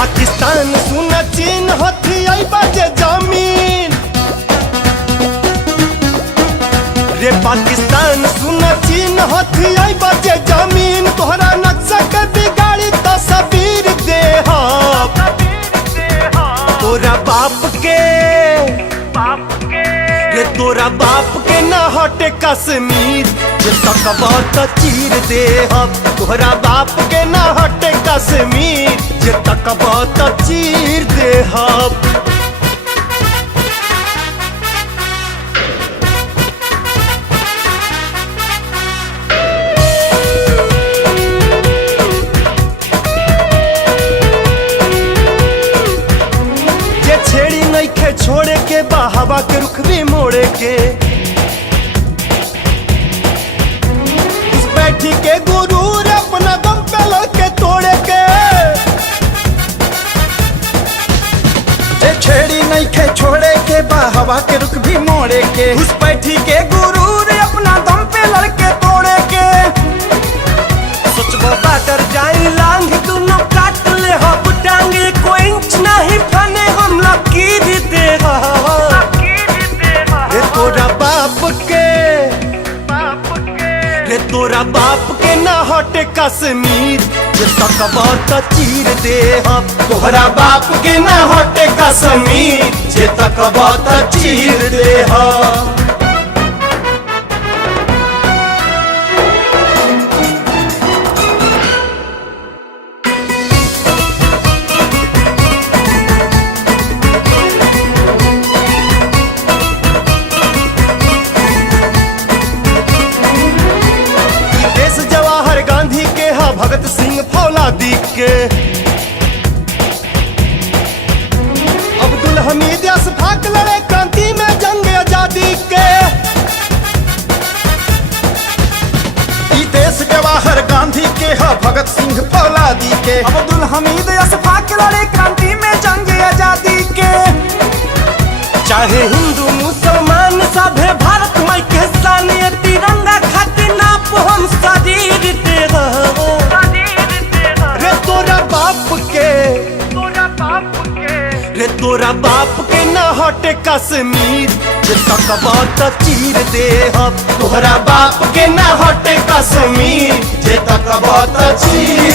पाकिस्तान सुन चीन हथी आई बाजे जमीन रे पाकिस्तान सुन चीन हथी आई बाजे जमीन तोहरा नक्शा के बिगाड़ी तस्वीर दे तोरा बाप के रे तोरा बाप के ना हटे कश्मीर जे तकबा त चीर दे तोहरा बाप के ना हटे कश्मीर जे तकबा त चीर दे छेड़ी नइखे छोड़े के बहावा के रुख भी मोड़े के उस बैठी के गुरूर अपना दम पे लड़के तोड़े के छेड़ी नइखे छोड़े के बहावा के रुख भी मोड़े के उस बैठी के गुरूर अपना दम पे लड़के तोड़े के सोचबो बाटर जाई लांग दोनों काट ले हब टांगे कोई इंच नहीं फने हम लकीर दे रे तोरा बाप के रे तोरा बाप के ना हटे कश्मीर जे तकबा त चीर दे तोहरा बाप के ना हटे कश्मीर जे तकबा त चीर दे भगत सिंह फौलादी के अब्दुल हमीद अशफाक लड़े क्रांति में जंग आजादी के ई देश जवाहर गांधी के है भगत सिंह फौलादी के अब्दुल हमीद अशफाक लड़े क्रांति में जंग आजादी के चाहे हिंदू मुसलमान सभे भारत माई के सानी तिरंगा खातिर नाप हम शरीर दे रे तोरा बाप के ना हटे कश्मीर जे तकबा त चीर दे तोहरा बाप के ना हटे कश्मीर जे तकबा त चीर